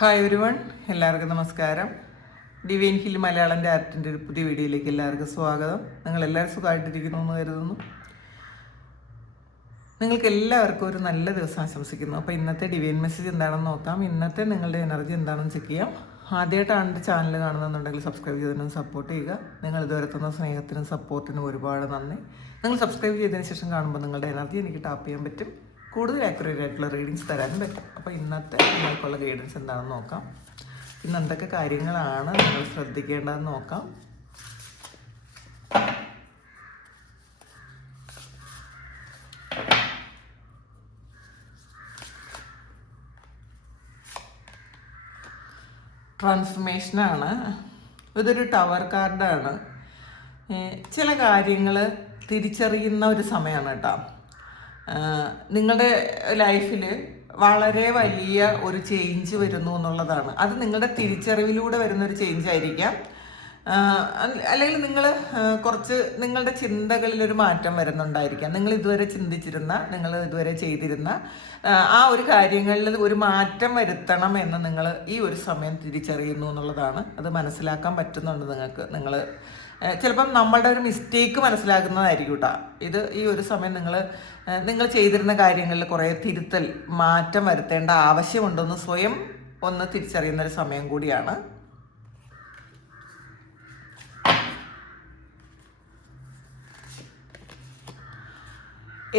Hi everyone, എല്ലാവർക്കും നമസ്കാരം. Divine hill Malayalam ആർട്ടിൻ്റെ ഒരു പുതിയ വീഡിയോയിലേക്ക് എല്ലാവർക്കും സ്വാഗതം. നിങ്ങളെല്ലാവരും സുഖമായിട്ടിരിക്കുന്നു എന്ന് കരുതുന്നു. നിങ്ങൾക്ക് എല്ലാവർക്കും ഒരു നല്ല ദിവസം ആശംസിക്കുന്നു. അപ്പോൾ ഇന്നത്തെ ഡിവൈൻ മെസ്സേജ് എന്താണെന്ന് നോക്കാം. ഇന്നത്തെ നിങ്ങളുടെ എനർജി എന്താണെന്ന് ചെക്ക് ചെയ്യാം. ആദ്യമായിട്ടാണ് എൻ്റെ ചാനൽ കാണുന്നുണ്ടെങ്കിൽ സബ്സ്ക്രൈബ് ചെയ്തതിനും സപ്പോർട്ട് ചെയ്യുക. നിങ്ങൾ ഇതുവരെ തന്ന സ്നേഹത്തിനും സപ്പോർട്ടിനും ഒരുപാട് നന്ദി. നിങ്ങൾ സബ്സ്ക്രൈബ് ചെയ്തതിന് ശേഷം കാണുമ്പോൾ നിങ്ങളുടെ എനർജി എനിക്ക് ടാപ്പ് ചെയ്യാൻ പറ്റും, കൂടുതൽ ആക്യുറേറ്റ് ആയിട്ടുള്ള റീഡിങ്സ് തരാനും പറ്റും. അപ്പോൾ ഇന്നത്തെ നിങ്ങൾക്കുള്ള ഗൈഡൻസ് എന്താണെന്ന് നോക്കാം. ഇന്ന് എന്തൊക്കെ കാര്യങ്ങളാണ് നിങ്ങൾ ശ്രദ്ധിക്കേണ്ടതെന്ന് നോക്കാം. ട്രാൻസ്ഫർമേഷനാണ്. ഇതൊരു ടവർ കാർഡാണ്. ചില കാര്യങ്ങൾ തിരിച്ചറിയുന്ന ഒരു സമയമാണ് കേട്ടോ. നിങ്ങളുടെ ലൈഫിൽ വളരെ വലിയ ഒരു ചേഞ്ച് വരുന്നു എന്നുള്ളതാണ്. അത് നിങ്ങളുടെ തിരിച്ചറിവിലൂടെ വരുന്നൊരു ചേഞ്ച് ആയിരിക്കാം, അല്ലെങ്കിൽ നിങ്ങൾ കുറച്ച് നിങ്ങളുടെ ചിന്തകളിലൊരു മാറ്റം വരുന്നുണ്ടായിരിക്കാം. നിങ്ങൾ ഇതുവരെ ചിന്തിച്ചിരുന്ന, നിങ്ങൾ ഇതുവരെ ചെയ്തിരുന്ന ആ ഒരു കാര്യങ്ങളിൽ ഒരു മാറ്റം വരുത്തണം എന്ന് നിങ്ങൾ ഈ ഒരു സമയം തിരിച്ചറിയുന്നു എന്നുള്ളതാണ്. അത് മനസ്സിലാക്കാൻ പറ്റുന്നുണ്ട് നിങ്ങൾക്ക്. ചിലപ്പം നമ്മളുടെ ഒരു മിസ്റ്റേക്ക് മനസ്സിലാക്കുന്നതായിരിക്കും കേട്ടോ. ഈ ഒരു സമയം നിങ്ങൾ ചെയ്തിരുന്ന കാര്യങ്ങളിൽ കുറേ തിരുത്തൽ, മാറ്റം വരുത്തേണ്ട ആവശ്യമുണ്ടെന്ന് സ്വയം ഒന്ന് തിരിച്ചറിയുന്നൊരു സമയം കൂടിയാണ്.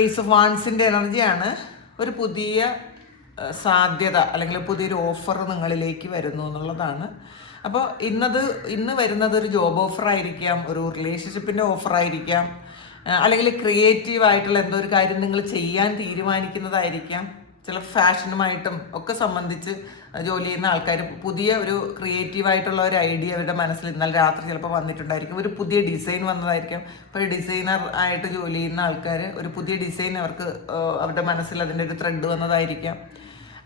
ഏസ് ഓഫ് വാൻസിൻ്റെ എനർജിയാണ്. ഒരു പുതിയ സാധ്യത അല്ലെങ്കിൽ പുതിയൊരു ഓഫർ നിങ്ങളിലേക്ക് വരുന്നു എന്നുള്ളതാണ്. അപ്പോൾ ഇന്ന് വരുന്നത് ഒരു ജോബ് ഓഫർ ആയിരിക്കാം, ഒരു റിലേഷൻഷിപ്പിൻ്റെ ഓഫർ ആയിരിക്കാം, അല്ലെങ്കിൽ ക്രിയേറ്റീവ് ആയിട്ടുള്ള എന്തോ ഒരു കാര്യം നിങ്ങൾ ചെയ്യാൻ തീരുമാനിക്കുന്നതായിരിക്കാം. ചില ഫാഷനുമായിട്ടും ഒക്കെ സംബന്ധിച്ച് ജോലി ചെയ്യുന്ന ആൾക്കാർ പുതിയ ഒരു ക്രിയേറ്റീവായിട്ടുള്ള ഒരു ഐഡിയ അവരുടെ മനസ്സിൽ ഇന്നലെ രാത്രി ചിലപ്പോൾ വന്നിട്ടുണ്ടായിരിക്കും. ഒരു പുതിയ ഡിസൈൻ വന്നതായിരിക്കും. ഇപ്പോൾ ഡിസൈനർ ആയിട്ട് ജോലി ചെയ്യുന്ന ആൾക്കാർ ഒരു പുതിയ ഡിസൈൻ അവരുടെ മനസ്സിൽ അതിൻ്റെ ഒരു ത്രെഡ് വന്നതായിരിക്കാം.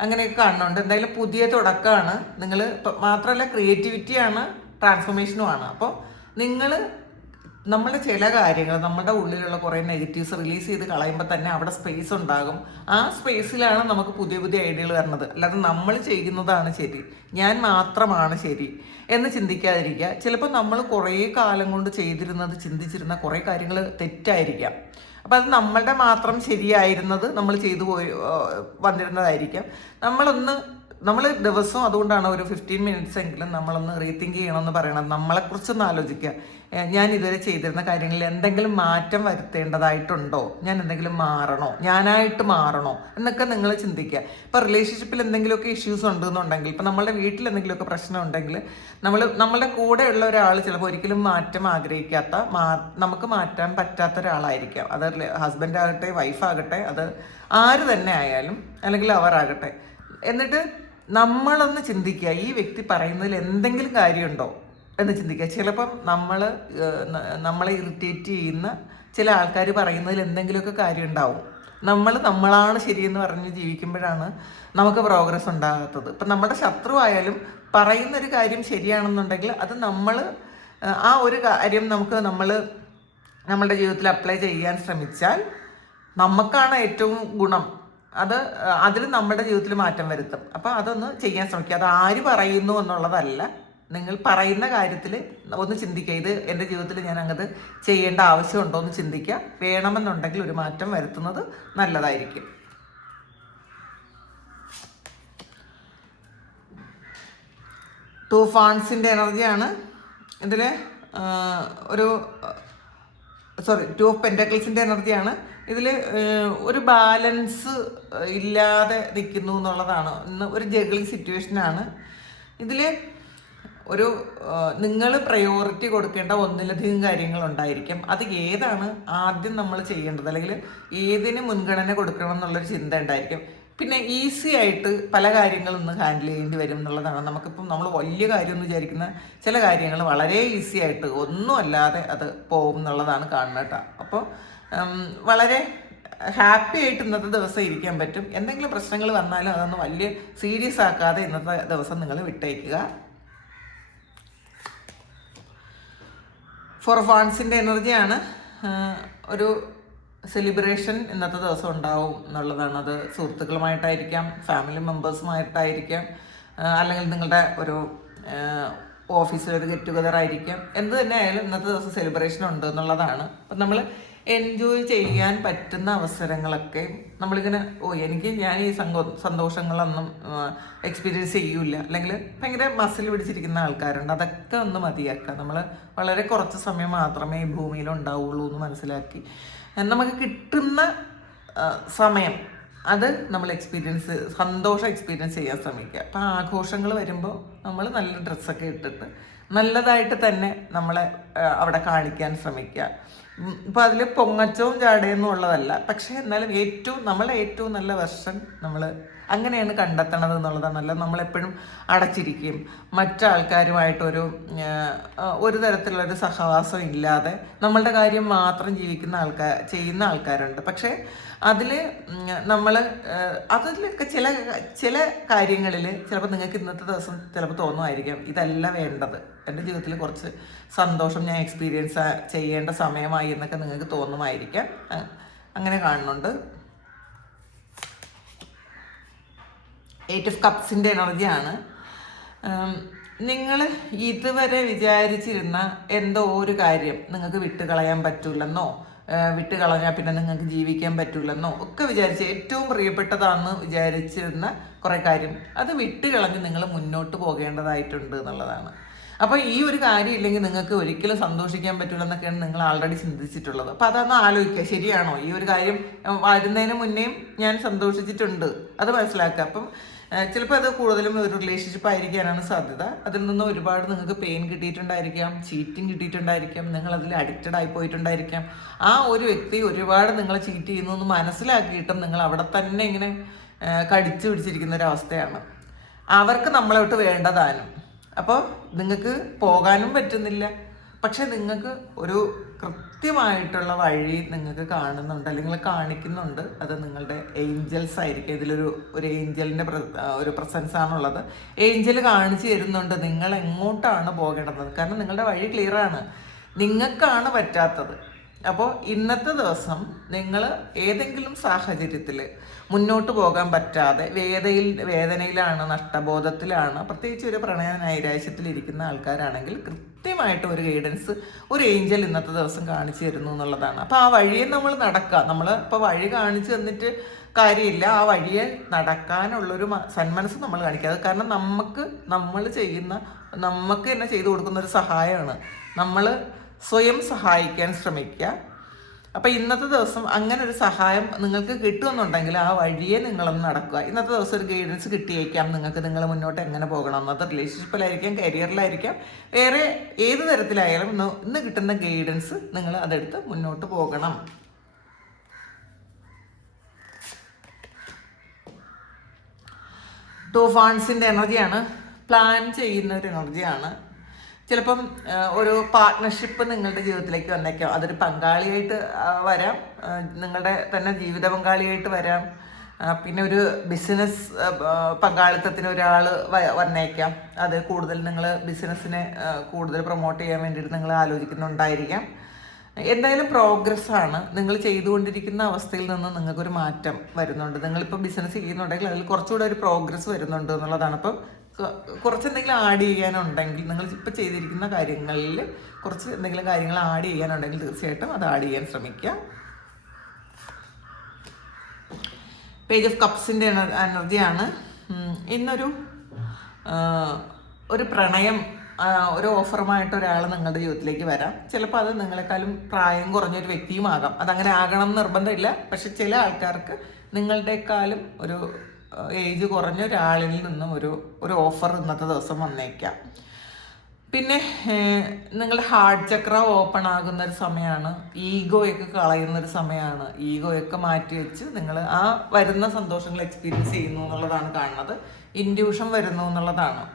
അങ്ങനെയൊക്കെ കാണുന്നുണ്ട്. എന്തായാലും പുതിയ തുടക്കമാണ്. നിങ്ങൾ മാത്രമല്ല, ക്രിയേറ്റിവിറ്റിയാണ്, ട്രാൻസ്ഫോർമേഷനുമാണ്. അപ്പോൾ നമ്മുടെ ചില കാര്യങ്ങൾ, നമ്മുടെ ഉള്ളിലുള്ള കുറേ നെഗറ്റീവ്സ് റിലീസ് ചെയ്ത് കളയുമ്പോൾ തന്നെ അവിടെ സ്പേസ് ഉണ്ടാകും. ആ സ്പേസിലാണ് നമുക്ക് പുതിയ പുതിയ ഐഡിയകൾ വരുന്നത്. അല്ലാതെ നമ്മൾ ചെയ്യുന്നതാണ് ശരി, ഞാൻ മാത്രമാണ് ശരി എന്ന് ചിന്തിക്കാതിരിക്കുക. ചിലപ്പോൾ നമ്മൾ കുറേ കാലം കൊണ്ട് ചിന്തിച്ചിരുന്ന കുറേ കാര്യങ്ങൾ തെറ്റായിരിക്കാം. അപ്പം അത് നമ്മളുടെ മാത്രം ശരിയായിരുന്നത് നമ്മൾ ചെയ്തു വന്നിരുന്നതായിരിക്കും. നമ്മൾ ദിവസവും അതുകൊണ്ടാണ് ഒരു 15 മിനിറ്റ്സ് എങ്കിലും നമ്മളൊന്ന് റീതിങ്ക് ചെയ്യണമെന്ന് പറയണത്. നമ്മളെക്കുറിച്ചൊന്ന് ആലോചിക്കുക. ഞാൻ ഇതുവരെ ചെയ്തിരുന്ന കാര്യങ്ങളിൽ എന്തെങ്കിലും മാറ്റം വരുത്തേണ്ടതായിട്ടുണ്ടോ, ഞാൻ എന്തെങ്കിലും മാറണോ, ഞാനായിട്ട് മാറണോ എന്നൊക്കെ നിങ്ങൾ ചിന്തിക്കുക. ഇപ്പോൾ റിലേഷൻഷിപ്പിൽ എന്തെങ്കിലുമൊക്കെ ഇഷ്യൂസ് ഉണ്ടെന്നുണ്ടെങ്കിൽ, ഇപ്പോൾ നമ്മളുടെ വീട്ടിൽ എന്തെങ്കിലുമൊക്കെ പ്രശ്നം ഉണ്ടെങ്കിൽ, നമ്മളുടെ കൂടെയുള്ള ഒരാൾ ചിലപ്പോൾ ഒരിക്കലും മാറ്റം ആഗ്രഹിക്കാത്ത, നമുക്ക് മാറ്റാൻ പറ്റാത്ത ഒരാളായിരിക്കാം. അത് ഹസ്ബൻഡ് ആകട്ടെ, വൈഫാകട്ടെ, അത് ആര് തന്നെ ആയാലും, അല്ലെങ്കിൽ അവരാകട്ടെ. എന്നിട്ട് നമ്മളൊന്ന് ചിന്തിക്കുക, ഈ വ്യക്തി പറയുന്നതിൽ എന്തെങ്കിലും കാര്യമുണ്ടോ എന്ന് ചിന്തിക്കുക. ചിലപ്പം നമ്മളെ ഇറിറ്റേറ്റ് ചെയ്യുന്ന ചില ആൾക്കാർ പറയുന്നതിൽ എന്തെങ്കിലുമൊക്കെ കാര്യം ഉണ്ടാവും. നമ്മളാണ് ശരിയെന്ന് പറഞ്ഞ് ജീവിക്കുമ്പോഴാണ് നമുക്ക് പ്രോഗ്രസ് ഉണ്ടാകാത്തത്. ഇപ്പം നമ്മുടെ ശത്രു ആയാലും പറയുന്നൊരു കാര്യം ശരിയാണെന്നുണ്ടെങ്കിൽ അത് ആ ഒരു കാര്യം നമ്മളുടെ ജീവിതത്തിൽ അപ്ലൈ ചെയ്യാൻ ശ്രമിച്ചാൽ നമുക്കാണ് ഏറ്റവും ഗുണം. അതിൽ നമ്മുടെ ജീവിതത്തിൽ മാറ്റം വരുത്തും. അപ്പോൾ അതൊന്ന് ചെയ്യാൻ ശ്രമിക്കുക. അത് ആര് പറയുന്നു എന്നുള്ളതല്ല, നിങ്ങൾ പറയുന്ന കാര്യത്തിൽ ഒന്ന് ചിന്തിക്കുക. ഇത് എൻ്റെ ജീവിതത്തിൽ ഞാൻ അങ്ങത് ചെയ്യേണ്ട ആവശ്യമുണ്ടോ എന്ന് ചിന്തിക്കുക. വേണമെന്നുണ്ടെങ്കിൽ ഒരു മാറ്റം വരുത്തുന്നത് നല്ലതായിരിക്കും. ടു ഫാൻസിൻ്റെ എനർജിയാണ്. ഇതിൽ ടു ഓഫ് പെൻറ്റക്കിൾസിൻ്റെ എനർജിയാണ്. ഇതിൽ ഒരു ബാലൻസ് ഇല്ലാതെ നിൽക്കുന്നു എന്നുള്ളതാണ്. ഒരു ജഗ്ലിംഗ് സിറ്റുവേഷനാണ്. ഇതിൽ നിങ്ങൾ പ്രയോറിറ്റി കൊടുക്കേണ്ട ഒന്നിലധികം കാര്യങ്ങളുണ്ടായിരിക്കും. അത് ഏതാണ് ആദ്യം നമ്മൾ ചെയ്യേണ്ടത്, അല്ലെങ്കിൽ ഏതിന് മുൻഗണന കൊടുക്കണം എന്നുള്ളൊരു ചിന്ത ഉണ്ടായിരിക്കും. പിന്നെ ഈസി ആയിട്ട് പല കാര്യങ്ങളൊന്ന് ഹാൻഡിൽ ചെയ്യേണ്ടി വരും എന്നുള്ളതാണ്. നമ്മൾ വലിയ കാര്യമെന്ന് വിചാരിക്കുന്ന ചില കാര്യങ്ങൾ വളരെ ഈസി ആയിട്ട് ഒന്നും അല്ലാതെ അത് പോകും എന്നുള്ളതാണ് കാണുന്നത് കേട്ടോ. അപ്പോൾ വളരെ ഹാപ്പി ആയിട്ട് ഇന്നത്തെ ദിവസം ഇരിക്കാൻ പറ്റും. എന്തെങ്കിലും പ്രശ്നങ്ങൾ വന്നാലും അതൊന്നും വലിയ സീരിയസ് ആക്കാതെ ഇന്നത്തെ ദിവസം നിങ്ങൾ വിട്ടയക്കുക. ഫോർ ഫാൻസിൻ്റെ എനർജിയാണ്. ഒരു സെലിബ്രേഷൻ ഇന്നത്തെ ദിവസം ഉണ്ടാവും എന്നുള്ളതാണ്. അത് സുഹൃത്തുക്കളുമായിട്ടായിരിക്കാം, ഫാമിലി മെമ്പേഴ്സുമായിട്ടായിരിക്കാം, അല്ലെങ്കിൽ നിങ്ങളുടെ ഒരു ഓഫീസിലൊരു ഗെറ്റ് ടുഗദർ ആയിരിക്കാം, എന്ത് തന്നെ ആയാലും ഇന്നത്തെ ദിവസം സെലിബ്രേഷൻ ഉണ്ട് എന്നുള്ളതാണ്. അപ്പം നമ്മൾ എൻജോയ് ചെയ്യാൻ പറ്റുന്ന അവസരങ്ങളൊക്കെ നമ്മളിങ്ങനെ ഞാൻ ഈ സന്തോഷങ്ങളൊന്നും എക്സ്പീരിയൻസ് ചെയ്യൂല, അല്ലെങ്കിൽ ഭയങ്കര മസിൽ പിടിച്ചിരിക്കുന്ന ആൾക്കാരുണ്ട്, അതൊക്കെ ഒന്ന് മതിയാക്കുക. നമ്മൾ വളരെ കുറച്ച് സമയം മാത്രമേ ഈ ഭൂമിയിൽ ഉണ്ടാവുള്ളൂ എന്ന് മനസ്സിലാക്കി നമുക്ക് കിട്ടുന്ന സമയം അത് നമ്മൾ സന്തോഷം എക്സ്പീരിയൻസ് ചെയ്യാൻ ശ്രമിക്കുക. അപ്പം ആഘോഷങ്ങൾ വരുമ്പോൾ നമ്മൾ നല്ല ഡ്രസ്സൊക്കെ ഇട്ടിട്ട് നല്ലതായിട്ട് തന്നെ നമ്മളെ അവിടെ കാണിക്കാൻ ശ്രമിക്കുക. ഇപ്പം അതിൽ പൊങ്ങച്ചവും ചാടയൊന്നും ഉള്ളതല്ല, പക്ഷേ എന്നാലും നമ്മളെ ഏറ്റവും നല്ല വെർഷൻ നമ്മൾ അങ്ങനെയാണ് കണ്ടെത്തണത് എന്നുള്ളതാണ്. അല്ല നമ്മളെപ്പോഴും അടച്ചിരിക്കുകയും മറ്റാൾക്കാരുമായിട്ടൊരു ഒരു തരത്തിലുള്ളൊരു സഹവാസം ഇല്ലാതെ നമ്മളുടെ കാര്യം മാത്രം ചെയ്യുന്ന ആൾക്കാരുണ്ട്. പക്ഷേ അതിലൊക്കെ ചില കാര്യങ്ങളിൽ ചിലപ്പോൾ നിങ്ങൾക്ക് ഇന്നത്തെ ദിവസം ചിലപ്പോൾ തോന്നുമായിരിക്കും ഇതല്ല വേണ്ടത്, എൻ്റെ ജീവിതത്തിൽ കുറച്ച് സന്തോഷം ഞാൻ എക്സ്പീരിയൻസ് ചെയ്യേണ്ട സമയമായി എന്നൊക്കെ നിങ്ങൾക്ക് തോന്നുമായിരിക്കാം. അങ്ങനെ കാണുന്നുണ്ട്. 8 of Cupsൻ്റെ എനർജിയാണ്. നിങ്ങൾ ഇതുവരെ വിചാരിച്ചിരുന്ന എന്തോ ഒരു കാര്യം നിങ്ങൾക്ക് വിട്ടുകളയാൻ പറ്റൂലെന്നോ, വിട്ടുകളഞ്ഞാൽ പിന്നെ നിങ്ങൾക്ക് ജീവിക്കാൻ പറ്റൂലെന്നോ ഒക്കെ ഏറ്റവും പ്രിയപ്പെട്ടതാണെന്ന് വിചാരിച്ചിരുന്ന കുറേ കാര്യം അത് വിട്ടുകളഞ്ഞ് നിങ്ങൾ മുന്നോട്ട് പോകേണ്ടതായിട്ടുണ്ട് എന്നുള്ളതാണ്. അപ്പോൾ ഈ ഒരു കാര്യം ഇല്ലെങ്കിൽ നിങ്ങൾക്ക് ഒരിക്കലും സന്തോഷിക്കാൻ പറ്റില്ലെന്നൊക്കെയാണ് നിങ്ങൾ ആൾറെഡി ചിന്തിച്ചിട്ടുള്ളത്. അപ്പോൾ അതൊന്ന് ആലോചിക്കുക, ശരിയാണോ? ഈ ഒരു കാര്യം വരുന്നതിന് മുന്നേയും ഞാൻ സന്തോഷിച്ചിട്ടുണ്ട്, അത് മനസ്സിലാക്കുക. അപ്പം ചിലപ്പോൾ അത് കൂടുതലും ഒരു റിലേഷൻഷിപ്പ് ആയിരിക്കാനാണ് സാധ്യത. അതിൽ നിന്ന് ഒരുപാട് നിങ്ങൾക്ക് പെയിൻ കിട്ടിയിട്ടുണ്ടായിരിക്കാം, ചീറ്റിങ് കിട്ടിയിട്ടുണ്ടായിരിക്കാം, നിങ്ങൾ അതിൽ അഡിക്റ്റഡ് ആയി പോയിട്ടുണ്ടായിരിക്കാം. ആ ഒരു വ്യക്തി ഒരുപാട് നിങ്ങളെ ചീറ്റ് ചെയ്യുന്നു എന്ന് മനസ്സിലാക്കിയിട്ടും നിങ്ങൾ അവിടെ തന്നെ ഇങ്ങനെ കടിച്ചു പിടിച്ചിരിക്കുന്ന ഒരവസ്ഥയാണ്. അവർക്ക് നമ്മളോട്ട് വേണ്ടതാനും. അപ്പോൾ നിങ്ങൾക്ക് പോകാനും പറ്റുന്നില്ല, പക്ഷെ നിങ്ങൾക്ക് ഒരു കൃത്യമായിട്ടുള്ള വഴി നിങ്ങൾക്ക് കാണുന്നുണ്ട്, അല്ലെങ്കിൽ കാണിക്കുന്നുണ്ട്. അത് നിങ്ങളുടെ ഏഞ്ചൽസ് ആയിരിക്കും. ഒരു ഏഞ്ചലിൻ്റെ ഒരു പ്രസൻസ് ആണുള്ളത്. ഏഞ്ചൽ കാണിച്ചു തരുന്നുണ്ട് നിങ്ങൾ എങ്ങോട്ടാണ് പോകേണ്ടത്. കാരണം നിങ്ങളുടെ വഴി ക്ലിയറാണ്, നിങ്ങൾക്കാണ് പറ്റാത്തത്. അപ്പോൾ ഇന്നത്തെ ദിവസം നിങ്ങൾ ഏതെങ്കിലും സാഹചര്യത്തിൽ മുന്നോട്ട് പോകാൻ പറ്റാതെ വേദനയിലാണ്, നഷ്ടബോധത്തിലാണ്, പ്രത്യേകിച്ച് ഒരു പ്രണയ നൈരാശ്യത്തിലിരിക്കുന്ന ആൾക്കാരാണെങ്കിൽ കൃത്യമായിട്ട് ഒരു ഗൈഡൻസ് ഒരു ഏഞ്ചൽ ഇന്നത്തെ ദിവസം കാണിച്ചു തരുന്നു എന്നുള്ളതാണ്. അപ്പോൾ ആ വഴിയെ നമ്മൾ നടക്കുക. നമ്മൾ ഇപ്പോൾ വഴി കാണിച്ചു തന്നിട്ട് കാര്യമില്ല, ആ വഴിയെ നടക്കാനുള്ളൊരു സന്മനസ് നമ്മൾ കാണിക്കുക. അത് കാരണം നമുക്ക് തന്നെ ചെയ്തു കൊടുക്കുന്ന ഒരു സഹായമാണ്. നമ്മൾ സ്വയം സഹായിക്കാൻ ശ്രമിക്കുക. അപ്പം ഇന്നത്തെ ദിവസം അങ്ങനെ ഒരു സഹായം നിങ്ങൾക്ക് കിട്ടുമെന്നുണ്ടെങ്കിൽ ആ വഴിയെ നിങ്ങളൊന്ന് നടക്കുക. ഇന്നത്തെ ദിവസം ഒരു ഗൈഡൻസ് കിട്ടിയേക്കാം നിങ്ങൾക്ക്, നിങ്ങൾ മുന്നോട്ട് എങ്ങനെ പോകണം. അന്നത്തെ റിലേഷൻഷിപ്പിലായിരിക്കാം, കരിയറിലായിരിക്കാം, വേറെ ഏത് തരത്തിലായാലും ഇന്ന് കിട്ടുന്ന ഗൈഡൻസ് നിങ്ങൾ അതെടുത്ത് മുന്നോട്ട് പോകണം. ടു ഓഫ് വാൻഡ്സിൻ്റെ എനർജിയാണ്. പ്ലാൻ ചെയ്യുന്ന ഒരു എനർജിയാണ്. ചിലപ്പം ഒരു പാർട്ട്ണർഷിപ്പ് നിങ്ങളുടെ ജീവിതത്തിലേക്ക് വന്നേക്കാം. അതൊരു പങ്കാളിയായിട്ട് വരാം, നിങ്ങളുടെ തന്നെ ജീവിത പങ്കാളിയായിട്ട് വരാം, പിന്നെ ഒരു ബിസിനസ് പങ്കാളിത്തത്തിന് ഒരാൾ വന്നേക്കാം. അത് കൂടുതൽ നിങ്ങൾ ബിസിനസ്സിനെ കൂടുതൽ പ്രൊമോട്ട് ചെയ്യാൻ വേണ്ടിയിട്ട് നിങ്ങൾ ആലോചിക്കുന്നുണ്ടായിരിക്കാം. എന്തായാലും പ്രോഗ്രസ്സാണ്. നിങ്ങൾ ചെയ്തുകൊണ്ടിരിക്കുന്ന അവസ്ഥയിൽ നിന്ന് നിങ്ങൾക്കൊരു മാറ്റം വരുന്നുണ്ട്. നിങ്ങളിപ്പോൾ ബിസിനസ് ചെയ്യുന്നുണ്ടെങ്കിൽ അതിൽ കുറച്ചുകൂടെ ഒരു പ്രോഗ്രസ് വരുന്നുണ്ട് എന്നുള്ളതാണ്. അപ്പം കുറച്ചെന്തെങ്കിലും ആഡ് ചെയ്യാനുണ്ടെങ്കിൽ, നിങ്ങൾ ഇപ്പോൾ ചെയ്തിരിക്കുന്ന കാര്യങ്ങളിൽ കുറച്ച് എന്തെങ്കിലും കാര്യങ്ങൾ ആഡ് ചെയ്യാനുണ്ടെങ്കിൽ തീർച്ചയായിട്ടും അത് ആഡ് ചെയ്യാൻ ശ്രമിക്കുക. പേജ് ഓഫ് കപ്സിൻ്റെ എനർജിയാണ്. ഇന്നൊരു പ്രണയം, ഒരു ഓഫറുമായിട്ട് ഒരാൾ നിങ്ങളുടെ ജീവിതത്തിലേക്ക് വരാം. ചിലപ്പോൾ അത് നിങ്ങളെക്കാളും പ്രായം കുറഞ്ഞൊരു വ്യക്തിയുമാകാം. അതങ്ങനെ ആകണം എന്ന് നിർബന്ധമില്ല. പക്ഷെ ചില ആൾക്കാർക്ക് നിങ്ങളുടെക്കാളും ഒരു ഏജ് കുറഞ്ഞ ഒരാളിൽ നിന്നും ഒരു ഓഫർ ഇന്നത്തെ ദിവസം വന്നേക്കാം. പിന്നെ നിങ്ങളുടെ ഹാർട്ട് ചക്ര ഓപ്പൺ ആകുന്ന ഒരു സമയമാണ്. ഈഗോയൊക്കെ കളയുന്നൊരു സമയമാണ്. ഈഗോയൊക്കെ മാറ്റി വെച്ച് നിങ്ങൾ ആ വരുന്ന സന്തോഷങ്ങൾ എക്സ്പീരിയൻസ് ചെയ്യുന്നു എന്നുള്ളതാണ് കാണുന്നത്. ഇൻഡ്യൂഷൻ വരുന്നു എന്നുള്ളതാണ്.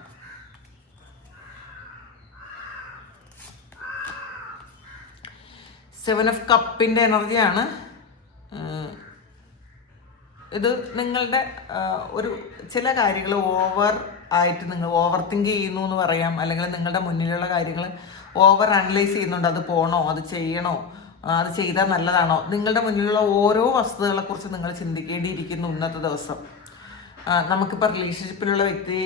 സെവൻ ഓഫ് കപ്പിൻ്റെ എനർജിയാണ്. ഇത് നിങ്ങളുടെ ഒരു ചില കാര്യങ്ങൾ നിങ്ങൾ ഓവർ തിങ്ക് ചെയ്യുന്നു എന്ന് പറയാം. അല്ലെങ്കിൽ നിങ്ങളുടെ മുന്നിലുള്ള കാര്യങ്ങൾ ഓവർ അനലൈസ് ചെയ്യുന്നുണ്ട്. അത് പോകണോ, അത് ചെയ്യണോ, അത് ചെയ്താൽ നല്ലതാണോ. നിങ്ങളുടെ മുന്നിലുള്ള ഓരോ വസ്തുതകളെക്കുറിച്ച് നിങ്ങൾ ചിന്തിക്കേണ്ടിയിരിക്കുന്നു ഇന്നത്തെ ദിവസം. നമുക്കിപ്പോൾ റിലേഷൻഷിപ്പിലുള്ള വ്യക്തി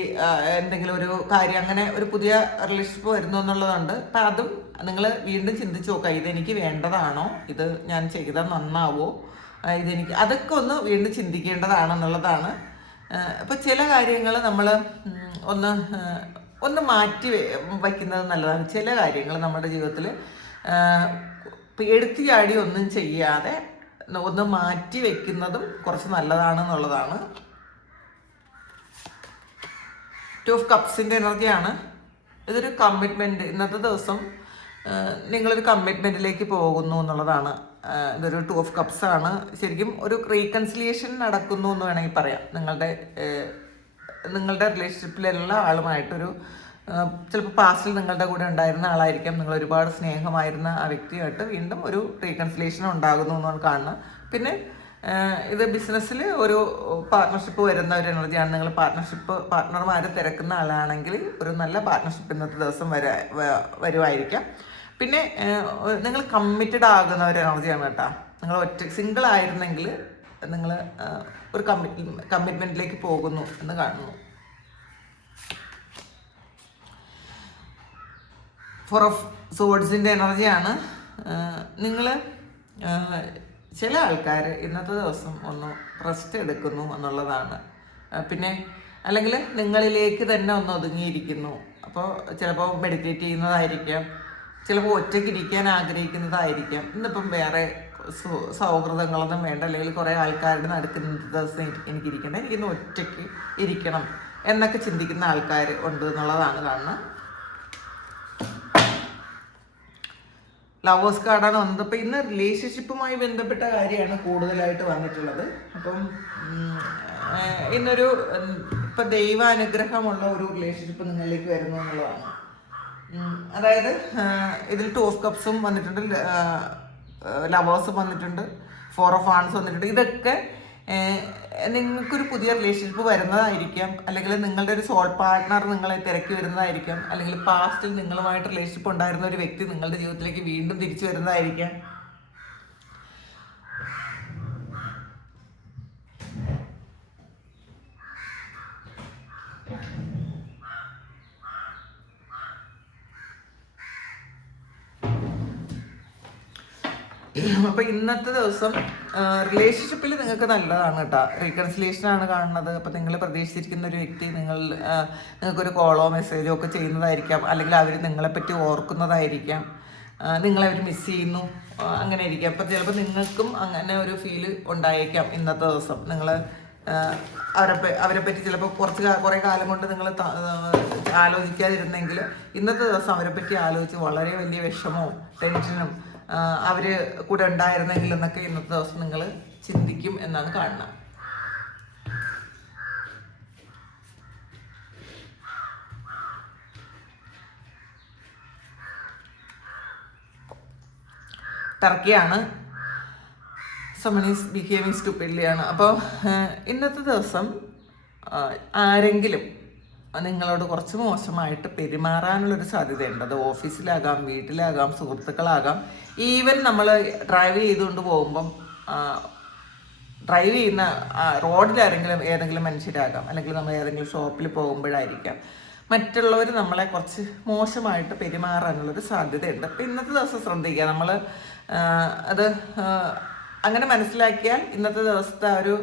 എന്തെങ്കിലും ഒരു കാര്യം അങ്ങനെ ഒരു പുതിയ റിലേഷൻഷിപ്പ് വരുന്നു എന്നുള്ളതുണ്ട്. അപ്പം അതും നിങ്ങൾ വീണ്ടും ചിന്തിച്ച് നോക്കുക, ഇതെനിക്ക് വേണ്ടതാണോ, ഇത് ഞാൻ ചെയ്താൽ നന്നാവോ, ഇതെനിക്ക്, അതൊക്കെ ഒന്ന് വീണ്ടും ചിന്തിക്കേണ്ടതാണെന്നുള്ളതാണ്. അപ്പോൾ ചില കാര്യങ്ങൾ നമ്മൾ ഒന്ന് ഒന്ന് മാറ്റി വയ്ക്കുന്നത് നല്ലതാണ്. ചില കാര്യങ്ങൾ നമ്മുടെ ജീവിതത്തിൽ എടുത്തു ചാടി ഒന്നും ചെയ്യാതെ ഒന്ന് മാറ്റി വയ്ക്കുന്നതും കുറച്ച് നല്ലതാണെന്നുള്ളതാണ്. 2 ഓഫ് കപ്സിൻ്റെ എനർജിയാണ്. ഇതൊരു കമ്മിറ്റ്മെൻറ്റ്. ഇന്നത്തെ ദിവസം നിങ്ങളൊരു കമ്മിറ്റ്മെൻറ്റിലേക്ക് പോകുന്നു എന്നുള്ളതാണ്. ഇതൊരു 2 ഓഫ് കപ്സ് ആണ്. ശരിക്കും ഒരു റീകൺസിലിയേഷൻ നടക്കുന്നു എന്ന് വേണമെങ്കിൽ പറയാം. നിങ്ങളുടെ റിലേഷൻഷിപ്പിലുള്ള ആളുമായിട്ടൊരു ചിലപ്പോൾ പാസ്റ്റിൽ നിങ്ങളുടെ കൂടെ ഉണ്ടായിരുന്ന ആളായിരിക്കാം, നിങ്ങൾ ഒരുപാട് സ്നേഹമായിരുന്ന ആ വ്യക്തിയായിട്ട് വീണ്ടും ഒരു റീകൺസിലിയേഷൻ ഉണ്ടാകുന്നു എന്നാണ് കാണുന്നത്. പിന്നെ ഇത് ബിസിനസ്സിൽ ഒരു പാർട്ട്ണർഷിപ്പ് വരുന്ന ഒരു എനർജിയാണ്. നിങ്ങൾ പാർട്ട്ണർമാരെ തിരക്കുന്ന ആളാണെങ്കിൽ ഒരു നല്ല പാർട്ട്ണർഷിപ്പ് ഇന്നത്തെ ദിവസം വരുമായിരിക്കാം. പിന്നെ നിങ്ങൾ കമ്മിറ്റഡ് ആകുന്ന ഒരു എനർജിയാണ് കേട്ടോ. നിങ്ങൾ സിംഗിൾ ആയിരുന്നെങ്കിൽ നിങ്ങൾ ഒരു കമ്മിറ്റ്മെൻറ്റിലേക്ക് പോകുന്നു എന്ന് കാണുന്നു. 4 ഓഫ് സോഡ്സിൻ്റെ എനർജിയാണ്. നിങ്ങൾ ചില ആൾക്കാർ ഇന്നത്തെ ദിവസം ഒന്ന് റെസ്റ്റ് എടുക്കുന്നു എന്നുള്ളതാണ്. പിന്നെ അല്ലെങ്കിൽ നിങ്ങളിലേക്ക് തന്നെ ഒന്ന് ഒതുങ്ങിയിരിക്കുന്നു. അപ്പോൾ ചിലപ്പോൾ മെഡിറ്റേറ്റ് ചെയ്യുന്നതായിരിക്കാം, ചിലപ്പോൾ ഒറ്റയ്ക്ക് ഇരിക്കാൻ ആഗ്രഹിക്കുന്നതായിരിക്കാം. ഇന്നിപ്പം വേറെ സൗഹൃദങ്ങളൊന്നും വേണ്ട, അല്ലെങ്കിൽ കുറേ ആൾക്കാരുടെ നടുക്കുന്ന ദിവസം എനിക്കിരിക്കണം, എനിക്കിന്ന് ഒറ്റയ്ക്ക് ഇരിക്കണം എന്നൊക്കെ ചിന്തിക്കുന്ന ആൾക്കാർ ഉണ്ട് എന്നുള്ളതാണ് കാണുന്നത്. ലവേഴ്സ് കാർഡാണ് വന്നത്. അപ്പം ഇന്ന് റിലേഷൻഷിപ്പുമായി ബന്ധപ്പെട്ട കാര്യമാണ് കൂടുതലായിട്ട് വന്നിട്ടുള്ളത്. അപ്പം ഇന്നൊരു ഇപ്പം ദൈവാനുഗ്രഹമുള്ള ഒരു റിലേഷൻഷിപ്പ് നിങ്ങളിലേക്ക് വരുന്നു എന്നുള്ളതാണ്. അതായത് ഇതിൽ 2 ഓഫ് കപ്സും വന്നിട്ടുണ്ട്, ലവേഴ്സും വന്നിട്ടുണ്ട്, 4 ഓഫ് വാൺസ് വന്നിട്ടുണ്ട്. ഇതൊക്കെ നിങ്ങൾക്കൊരു പുതിയ റിലേഷൻഷിപ്പ് വരുന്നതായിരിക്കാം, അല്ലെങ്കിൽ നിങ്ങളുടെ ഒരു സോൾ പാർട്ട്ണർ നിങ്ങളെ തിരക്കി വരുന്നതായിരിക്കാം, അല്ലെങ്കിൽ പാസ്റ്റിൽ നിങ്ങളുമായിട്ട് റിലേഷൻഷിപ്പ് ഉണ്ടായിരുന്ന ഒരു വ്യക്തി നിങ്ങളുടെ ജീവിതത്തിലേക്ക് വീണ്ടും തിരിച്ചു വരുന്നതായിരിക്കാം. അപ്പോൾ ഇന്നത്തെ ദിവസം റിലേഷൻഷിപ്പിൽ നിങ്ങൾക്ക് നല്ലതാണ് കേട്ടോ. റീകൺസിലിയേഷൻ ആണ് കാണുന്നത്. അപ്പോൾ നിങ്ങൾ പ്രതീക്ഷിച്ചിരിക്കുന്ന ഒരു വ്യക്തി നിങ്ങൾക്കൊരു കോളോ മെസ്സേജോ ഒക്കെ ചെയ്യുന്നതായിരിക്കാം, അല്ലെങ്കിൽ അവർ നിങ്ങളെപ്പറ്റി ഓർക്കുന്നതായിരിക്കാം, നിങ്ങളവർ മിസ് ചെയ്യുന്നു, അങ്ങനെ ആയിരിക്കാം. അപ്പോൾ ചിലപ്പോൾ നിങ്ങൾക്കും അങ്ങനെ ഒരു ഫീല് ഉണ്ടായേക്കാം ഇന്നത്തെ ദിവസം. നിങ്ങൾ അവരെ പറ്റി ചിലപ്പോൾ കുറേ കാലം കൊണ്ട് നിങ്ങൾ ആലോചിക്കാതിരുന്നെങ്കിൽ ഇന്നത്തെ ദിവസം അവരെ പറ്റി ആലോചിച്ച് വളരെ വലിയ വിഷമവും ടെൻഷനും അവർ കൂടെ ഉണ്ടായിരുന്നെങ്കിൽ എന്നൊക്കെ ഇന്നത്തെ ദിവസം നിങ്ങൾ ചിന്തിക്കും എന്നാണ് കാണുന്നത്. ടർക്കിയാണ്. someone is behaving stupidly ആണ്. അപ്പോൾ ഇന്നത്തെ ദിവസം ആരെങ്കിലും നിങ്ങളോട് കുറച്ച് മോശമായിട്ട് പെരുമാറാനുള്ളൊരു സാധ്യതയുണ്ട്. അത് ഓഫീസിലാകാം, വീട്ടിലാകാം, സുഹൃത്തുക്കളാകാം. ഈവൻ നമ്മൾ ഡ്രൈവ് ചെയ്തുകൊണ്ട് പോകുമ്പം ഡ്രൈവ് ചെയ്യുന്ന റോഡിലാരെങ്കിലും ഏതെങ്കിലും മനുഷ്യരാകാം, അല്ലെങ്കിൽ നമ്മൾ ഏതെങ്കിലും ഷോപ്പിൽ പോകുമ്പോഴായിരിക്കാം മറ്റുള്ളവർ നമ്മളെ കുറച്ച് മോശമായിട്ട് പെരുമാറാനുള്ളൊരു സാധ്യതയുണ്ട്. അപ്പം ഇന്നത്തെ ദിവസം ശ്രദ്ധിക്കുക. നമ്മൾ അത് അങ്ങനെ മനസ്സിലാക്കിയാൽ ഇന്നത്തെ ദിവസത്തെ ഒരു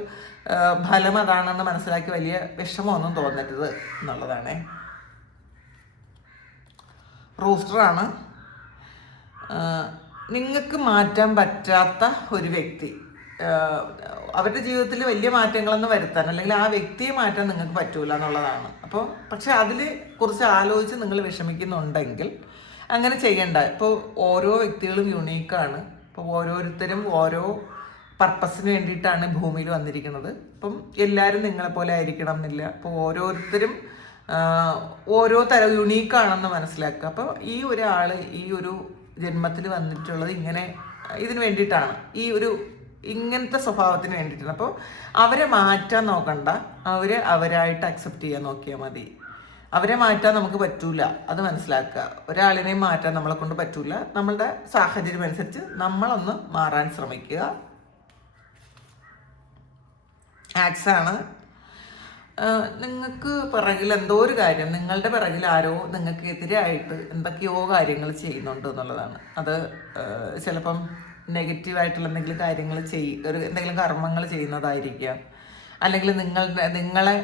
ഫലം അതാണെന്ന് മനസ്സിലാക്കി വലിയ വിഷമമൊന്നും തോന്നരുത് എന്നുള്ളതാണേ. റൂസ്റ്ററാണ്. നിങ്ങൾക്ക് മാറ്റാൻ പറ്റാത്ത ഒരു വ്യക്തി, അവരുടെ ജീവിതത്തിൽ വലിയ മാറ്റങ്ങളൊന്നും വരുത്താൻ, അല്ലെങ്കിൽ ആ വ്യക്തിയെ മാറ്റാൻ നിങ്ങൾക്ക് പറ്റൂല എന്നുള്ളതാണ്. അപ്പോൾ പക്ഷെ അതിൽ കുറിച്ച് ആലോചിച്ച് നിങ്ങൾ വിഷമിക്കുന്നുണ്ടെങ്കിൽ അങ്ങനെ ചെയ്യണ്ട. ഇപ്പോൾ ഓരോ വ്യക്തികളും യുണീക്കാണ്. അപ്പോൾ ഓരോരുത്തരും ഓരോ പർപ്പസിന് വേണ്ടിയിട്ടാണ് ഭൂമിയിൽ വന്നിരിക്കുന്നത്. അപ്പം എല്ലാവരും നിങ്ങളെപ്പോലെ ആയിരിക്കണം എന്നില്ല. അപ്പോൾ ഓരോരുത്തരും ഓരോ തരം യുണീക്കാണെന്ന് മനസ്സിലാക്കുക. അപ്പോൾ ഈ ഒരാൾ ഈ ഒരു ജന്മത്തിൽ വന്നിട്ടുള്ളത് ഇതിന് വേണ്ടിയിട്ടാണ്, ഇങ്ങനത്തെ സ്വഭാവത്തിന് വേണ്ടിയിട്ടാണ്. അപ്പോൾ അവരെ മാറ്റാൻ നോക്കണ്ട, അവരായിട്ട് അക്സെപ്റ്റ് ചെയ്യാൻ നോക്കിയാൽ മതി. അവരെ മാറ്റാൻ നമുക്ക് പറ്റൂല, അത് മനസ്സിലാക്കുക. ഒരാളിനെയും മാറ്റാൻ നമ്മളെ കൊണ്ട് പറ്റൂല. നമ്മളുടെ സാഹചര്യം അനുസരിച്ച് നമ്മളൊന്ന് മാറാൻ ശ്രമിക്കുക. ആക്സാണ്. നിങ്ങൾക്ക് പിറകിൽ എന്തോ ഒരു കാര്യം, നിങ്ങളുടെ പിറകിൽ ആരോ നിങ്ങൾക്ക് എതിരായിട്ട് എന്തൊക്കെയോ കാര്യങ്ങൾ ചെയ്യുന്നുണ്ട് എന്നുള്ളതാണ്. അത് ചിലപ്പം നെഗറ്റീവായിട്ടുള്ള എന്തെങ്കിലും കാര്യങ്ങൾ എന്തെങ്കിലും കർമ്മങ്ങൾ ചെയ്യുന്നതായിരിക്കാം. അല്ലെങ്കിൽ നിങ്ങളെ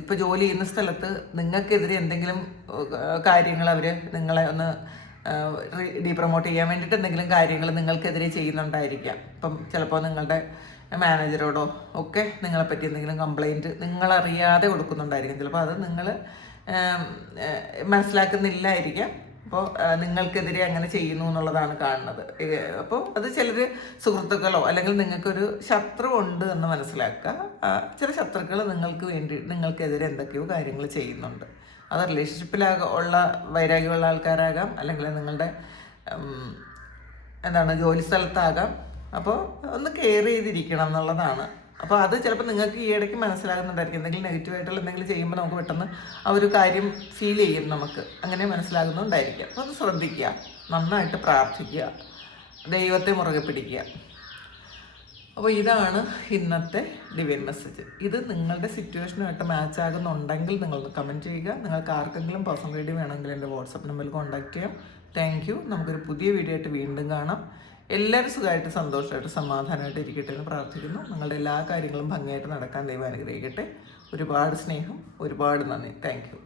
ഇപ്പോൾ ജോലി ചെയ്യുന്ന സ്ഥലത്ത് നിങ്ങൾക്കെതിരെ എന്തെങ്കിലും കാര്യങ്ങൾ അവർ നിങ്ങളെ ഒന്ന് ഡീപ്രമോട്ട് ചെയ്യാൻ വേണ്ടിയിട്ട് എന്തെങ്കിലും കാര്യങ്ങൾ നിങ്ങൾക്കെതിരെ ചെയ്യുന്നുണ്ടായിരിക്കാം. ഇപ്പം ചിലപ്പോൾ നിങ്ങളുടെ മാനേജറോടോ ഒക്കെ നിങ്ങളെപ്പറ്റി എന്തെങ്കിലും കംപ്ലൈൻറ്റ് നിങ്ങളറിയാതെ കൊടുക്കുന്നുണ്ടായിരിക്കും. ചിലപ്പോൾ അത് നിങ്ങൾ മനസ്സിലാക്കുന്നില്ലായിരിക്കാം. അപ്പോൾ നിങ്ങൾക്കെതിരെ അങ്ങനെ ചെയ്യുന്നു എന്നുള്ളതാണ് കാണുന്നത്. അപ്പോൾ അത് ചിലർ സുഹൃത്തുക്കളോ അല്ലെങ്കിൽ നിങ്ങൾക്കൊരു ശത്രു ഉണ്ട് എന്ന് മനസ്സിലാക്കുക. ചില ശത്രുക്കൾ നിങ്ങൾക്കെതിരെ എന്തൊക്കെയോ കാര്യങ്ങൾ ചെയ്യുന്നുണ്ട്. അത് റിലേഷൻഷിപ്പിലുള്ള വൈരാഗ്യമുള്ള ആൾക്കാരാകാം, അല്ലെങ്കിൽ നിങ്ങളുടെ ജോലി സ്ഥലത്താകാം. അപ്പോൾ ഒന്ന് കെയർ ചെയ്തിരിക്കണം എന്നുള്ളതാണ്. അപ്പോൾ അത് ചിലപ്പോൾ നിങ്ങൾക്ക് ഈ ഇടയ്ക്ക് മനസ്സിലാകുന്നുണ്ടായിരിക്കും. എന്തെങ്കിലും നെഗറ്റീവായിട്ടുള്ള എന്തെങ്കിലും ചെയ്യുമ്പോൾ നമുക്ക് പെട്ടെന്ന് ആ ഒരു കാര്യം ഫീൽ ചെയ്യും, നമുക്ക് അങ്ങനെ മനസ്സിലാകുന്നുണ്ടായിരിക്കാം. അപ്പോൾ ഒന്ന് ശ്രദ്ധിക്കുക, നന്നായിട്ട് പ്രാർത്ഥിക്കുക, ദൈവത്തെ മുറുകെ പിടിക്കുക. അപ്പോൾ ഇതാണ് ഇന്നത്തെ ഡിവൈൻ മെസ്സേജ്. ഇത് നിങ്ങളുടെ സിറ്റുവേഷനുമായിട്ട് മാച്ച് ആകുന്നുണ്ടെങ്കിൽ നിങ്ങളൊന്ന് കമൻറ്റ് ചെയ്യുക. നിങ്ങൾക്ക് ആർക്കെങ്കിലും പേഴ്സണൽ റീഡിംഗ് വേണമെങ്കിൽ എൻ്റെ വാട്സപ്പ് നമ്പറിൽ കോൺടാക്ട് ചെയ്യാം. Thank you. നമുക്കൊരു പുതിയ വീഡിയോ ആയിട്ട് വീണ്ടും കാണാം. എല്ലാവരും സുഖമായിട്ട് സന്തോഷമായിട്ട് സമാധാനമായിട്ട് ഇരിക്കട്ടെ എന്ന് പ്രാർത്ഥിക്കുന്നു. നിങ്ങളുടെ എല്ലാ കാര്യങ്ങളും ഭംഗിയായിട്ട് നടക്കാൻ ദൈവം അനുഗ്രഹിക്കട്ടെ. ഒരുപാട് സ്നേഹം, ഒരുപാട് നന്ദി. Thank you.